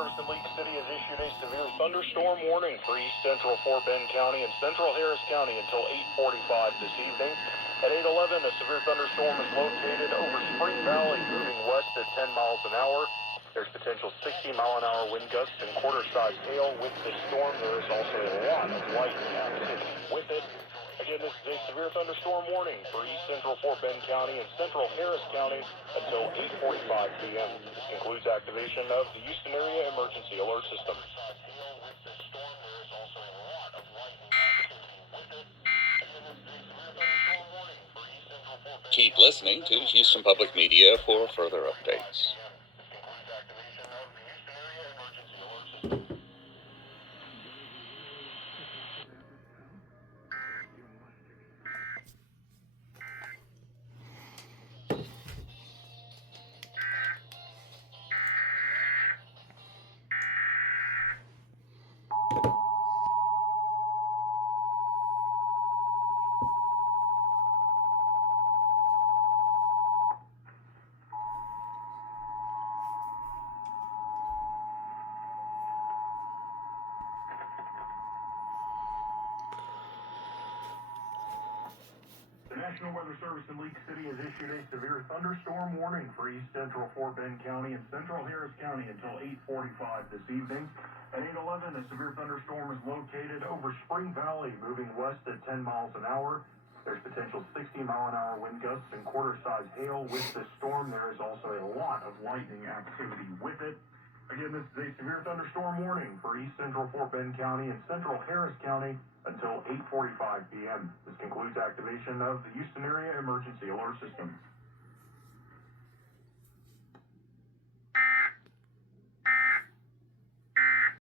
Service in League City has issued a severe thunderstorm warning for east central Fort Bend County and central Harris County until 8:45 this evening. At 8:11, a severe thunderstorm is located over Spring Valley, moving west at 10 miles an hour. There's potential 60-mile-an-hour wind gusts and quarter-size hail with this storm. There is also a lot of lightning activity with it. Again, this is a severe thunderstorm warning for east central Fort Bend County and central Harris County until 8:45 p.m. This concludes activation of the Houston Area Emergency Alert System. Keep listening to Houston Public Media for further updates. The National Weather Service in League City has issued a severe thunderstorm warning for east central Fort Bend County and central Harris County until 8:45 this evening. At 8:11, a severe thunderstorm is located over Spring Valley, moving west at 10 miles an hour. There's potential 60-mile-an-hour wind gusts and quarter-size hail with this storm. There is also a lot of lightning activity with it. Again, this is a severe thunderstorm warning for east central Fort Bend County and central Harris County until 8:45 p.m. This concludes activation of the Houston Area Emergency Alert System.